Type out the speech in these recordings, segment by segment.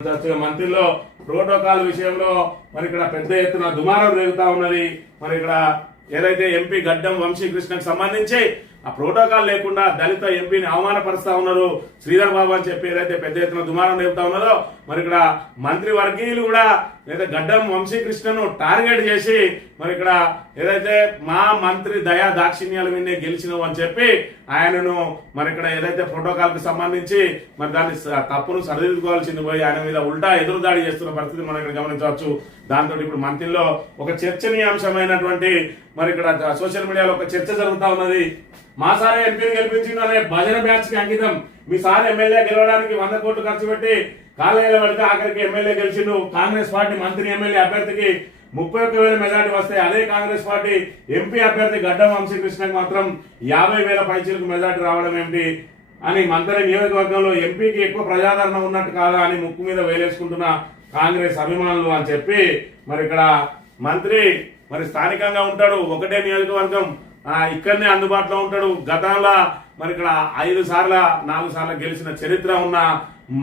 మంత్రిలో protocol విషయంలో మరి ఇక్కడ పెద్ద ఎత్తున దుమారం రేగుతా ఉన్నది. మరి ఇక్కడ ఏదైతే ఎంపీ గడ్డం వంశీకృష్ణకు సంబంధించి ఆ ప్రోటోకాల్ లేకుండా దళిత ఎంపీని అవమానపరుస్తా ఉన్నారు శ్రీధర్ బాబు అని చెప్పి ఏదైతే పెద్ద ఎత్తున దుమారం రేపుతా ఉన్నదో మరి ఇక్కడ మంత్రి వర్గీయులు కూడా లేదా గడ్డం వంశీకృష్ణను టార్గెట్ చేసి మరి ఇక్కడ ఏదైతే మా మంత్రి దయా దాక్షిణ్యాల మీదే గెలిచినావు అని చెప్పి ఆయనను మరి ఇక్కడ ఏదైతే ప్రోటోకాల్ కు సంబంధించి మరి దాన్ని తప్పును సరిదిద్దుకోవాల్సింది పోయి ఆయన మీద ఉల్టా ఎదురుదాడి చేస్తున్న పరిస్థితి మనం ఇక్కడ గమనించవచ్చు. దాంతో ఇప్పుడు మంత్రిలో ఒక చర్చనీయాంశమైనటువంటి మరి ఇక్కడ సోషల్ మీడియాలో ఒక చర్చ జరుగుతా ఉన్నది. మా సారే ఎంపీని గెలిపించింది అనే భజన బ్యాచ్ కి అంకితం. మీ సార్ ఎమ్మెల్యే గెలవడానికి 100 కోట్లు ఖర్చు పెట్టి కాలేజీలో పడితే ఆఖరికి ఎమ్మెల్యే గెలిచిండు. కాంగ్రెస్ పార్టీ మంత్రి ఎమ్మెల్యే అభ్యర్థికి 31,000 మెజార్టీ వస్తే అదే కాంగ్రెస్ పార్టీ ఎంపీ అభ్యర్థి గడ్డం వంశీకృష్ణకి మాత్రం 50,000 పైచీలకు మెజార్టీ రావడం ఏమిటి అని మంత్రి నియోజకవర్గంలో ఎంపీకి ఎక్కువ ప్రజాదరణ ఉన్నట్టు కాదా అని ముక్కు మీద వేలేసుకుంటున్న కాంగ్రెస్ అభిమానులు అని చెప్పి మరి ఇక్కడ మంత్రి మరి స్థానికంగా ఉంటాడు, ఒకటే నియోజకవర్గం, ఇక్కడనే అందుబాటులో ఉంటాడు. గతంలో మరి ఇక్కడ 4 సార్లు గెలిచిన చరిత్ర ఉన్న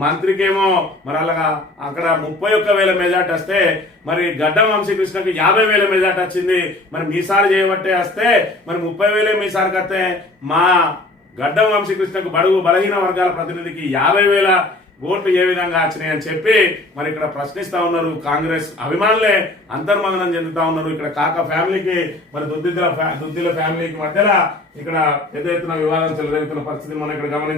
మంత్రికేమో మరి అలాగా అక్కడ 31,000 మెజార్టీ వస్తే మరి గడ్డం వంశీకృష్ణకి 50,000 మెజార్టీ వచ్చింది. మరి మీసారి చేయబట్టే వస్తే మరి 30,000 మీసారికి వస్తే మా గడ్డం వంశీకృష్ణకు బడుగు బలహీన వర్గాల ప్రతినిధికి 50,000 ఓట్లు ఏ విధంగా వచ్చినాయి అని చెప్పి మరి ఇక్కడ ప్రశ్నిస్తా ఉన్నారు. కాంగ్రెస్ అభిమానులే అంతర్మగనం చెందుతా ఉన్నారు. ఇక్కడ కాక ఫ్యామిలీకి మరి దుద్దిల ఫ్యామిలీకి మధ్యలో ఇక్కడ పెద్ద ఎత్తున వివాదం చెలరేగుతున్న పరిస్థితి మనం ఇక్కడ గమనించాలి.